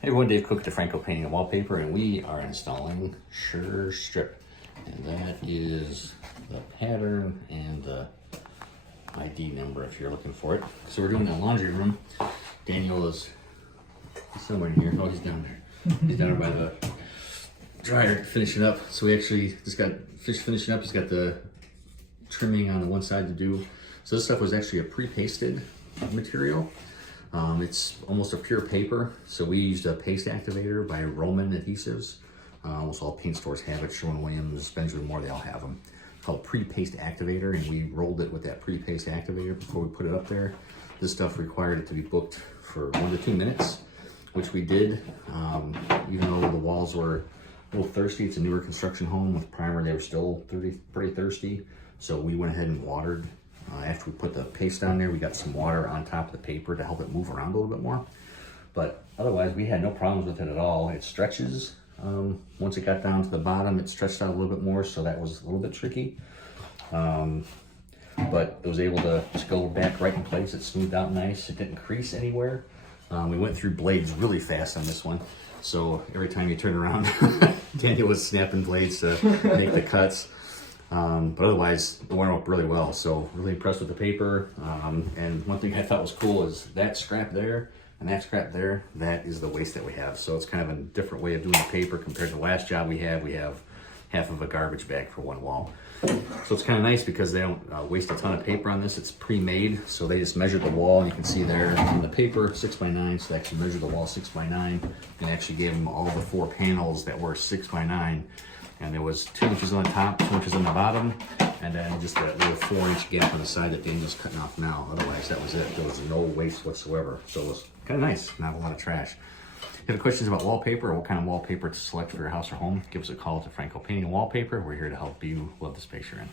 Hey everyone, Dave Cook at Franco Painting and Wallpaper, and we are installing Surestrip. And that is the pattern and the ID number if you're looking for it. So we're doing the laundry room. Daniel is somewhere in here. Oh, he's down there. He's down there by the dryer finishing up. So we actually just got finished finishing up. He's got the trimming on the one side to do. So this stuff was actually a pre-pasted material. It's almost a pure paper, so we used a paste activator by Roman Adhesives. Almost all paint stores have it. Sherwin-Williams, Benjamin Moore, they all have them. It's called pre-paste activator, and we rolled it with that pre-paste activator before we put it up there. This stuff required it to be booked for 1 to 2 minutes, which we did. Even though the walls were a little thirsty, it's a newer construction home with primer, they were still pretty thirsty. So we went ahead and watered. After we put the paste down there, we got some water on top of the paper to help it move around a little bit more. But otherwise, we had no problems with it at all. It stretches. Once it got down to the bottom, it stretched out a little bit more, so that was a little bit tricky. But it was able to just go back right in place. It smoothed out nice. It didn't crease anywhere. We went through blades really fast on this one. So every time you turn around, Daniel was snapping blades to make the cuts. But otherwise, it went up really well. So really impressed with the paper. And one thing I thought was cool is that scrap there and that scrap there, that is the waste that we have. So it's kind of a different way of doing the paper compared to the last job we have. We have half of a garbage bag for one wall. So it's kind of nice because they don't waste a ton of paper on this. It's pre-made, so they just measured the wall. You can see there on the paper, 6x9. So they actually measured the wall 6x9 and actually gave them all the 4 panels that were 6x9. And there was 2 inches on the top, 2 inches on the bottom, and then just that little 4-inch gap on the side that Daniel's cutting off now. Otherwise, that was it. There was no waste whatsoever. So it was kind of nice, not a lot of trash. If you have questions about wallpaper or what kind of wallpaper to select for your house or home, give us a call to Franco Painting and Wallpaper. We're here to help you love the space you're in.